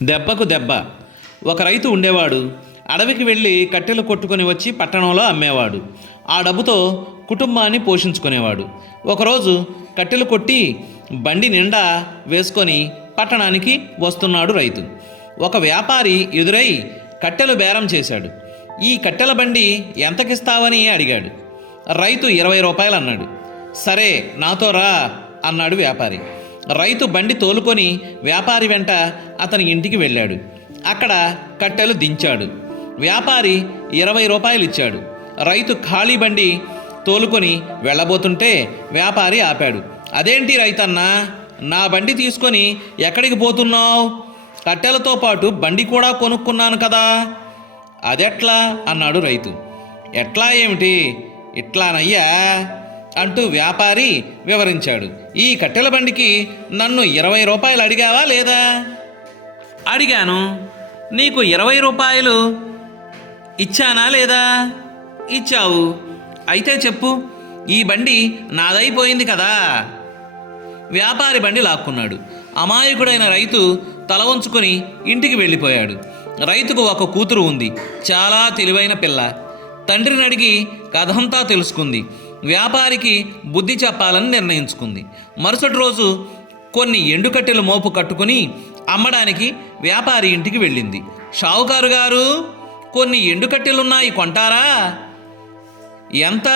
దెబ్బకు దెబ్బ. ఒక రైతు ఉండేవాడు. అడవికి వెళ్ళి కట్టెలు కొట్టుకొని వచ్చి పట్టణంలో అమ్మేవాడు. ఆ డబ్బుతో కుటుంబాన్ని పోషించుకునేవాడు. ఒకరోజు కట్టెలు కొట్టి బండి నిండా వేసుకొని పట్టణానికి వస్తున్నాడు రైతు. ఒక వ్యాపారి ఎదురై కట్టెలు బేరం చేశాడు. ఈ కట్టెల బండి ఎంతకిస్తావని అడిగాడు. రైతు 20 రూపాయలు అన్నాడు. సరే నాతో రా అన్నాడు వ్యాపారి. రైతు బండి తోలుకొని వ్యాపారి వెంట అతని ఇంటికి వెళ్ళాడు. అక్కడ కట్టెలు దించాడు. వ్యాపారి 20 రూపాయలు ఇచ్చాడు. రైతు ఖాళీ బండి తోలుకొని వెళ్ళబోతుంటే వ్యాపారి ఆపాడు. అదేంటి రైతన్నా, నా బండి తీసుకొని ఎక్కడికి పోతున్నావు? కట్టెలతో పాటు బండి కూడా కొనుక్కున్నాను కదా. అదెట్లా అన్నాడు రైతు. ఎట్లా ఏమిటి? ఇట్లానయ్యా అంటూ వ్యాపారి వివరించాడు. ఈ కట్టెల బండికి నన్ను 20 రూపాయలు అడిగావా లేదా? అడిగాను. నీకు 20 రూపాయలు ఇచ్చానా లేదా? ఇచ్చావు. అయితే చెప్పు, ఈ బండి నాదైపోయింది కదా. వ్యాపారి బండి లాక్కున్నాడు. అమాయకుడైన రైతు తల వంచుకొని ఇంటికి వెళ్ళిపోయాడు. రైతుకు ఒక కూతురు ఉంది, చాలా తెలివైన పిల్ల. తండ్రిని అడిగి కథంతా తెలుసుకుంది. వ్యాపారికి బుద్ధి చెప్పాలని నిర్ణయించుకుంది. మరుసటి రోజు కొన్ని ఎండుకట్టెలు మోపు కట్టుకుని అమ్మడానికి వ్యాపారి ఇంటికి వెళ్ళింది. షావుకారు గారు, కొన్ని ఎండుకట్టెలున్నాయి, కొంటారా? ఎంత?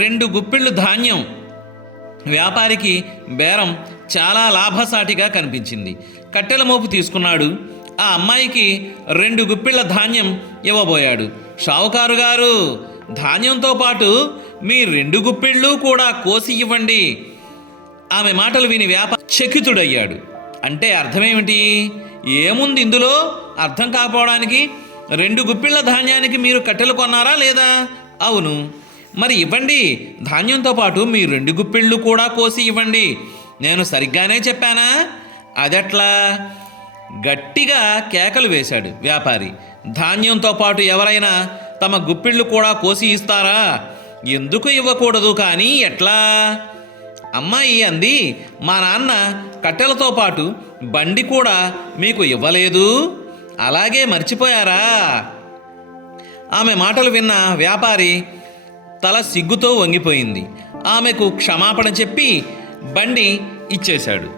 2 గుప్పిళ్ళు ధాన్యం. వ్యాపారికి బేరం చాలా లాభసాటిగా కనిపించింది. కట్టెల మోపు తీసుకున్నాడు. ఆ అమ్మాయికి 2 గుప్పిళ్ళ ధాన్యం ఇవ్వబోయాడు. షావుకారు గారు, ధాన్యంతో పాటు మీ 2 గుప్పిళ్ళు కూడా కోసి ఇవ్వండి. ఆమె మాటలు విని వ్యాపారి చకితుడయ్యాడు. అంటే అర్థమేమిటి? ఏముంది ఇందులో అర్థం కాకపోవడానికి? 2 గుప్పిళ్ళ ధాన్యానికి మీరు కట్టెలు కొన్నారా లేదా? అవును. మరి ఇవ్వండి, ధాన్యంతో పాటు మీ 2 గుప్పిళ్ళు కూడా కోసి ఇవ్వండి. నేను సరిగ్గానే చెప్పానా? అదెట్లా? గట్టిగా కేకలు వేశాడు వ్యాపారి. ధాన్యంతో పాటు ఎవరైనా తమ గుప్పిళ్ళు కూడా కోసి ఇస్తారా? ఎందుకు ఇవ్వకూడదు, కానీ ఎట్లా? అమ్మాయి అంది, మా నాన్న కట్టెలతో పాటు బండి కూడా మీకు ఇవ్వలేదు, అలాగే మర్చిపోయారా? ఆమె మాటలు విన్న వ్యాపారి తల సిగ్గుతో వంగిపోయింది. ఆమెకు క్షమాపణ చెప్పి బండి ఇచ్చేశాడు.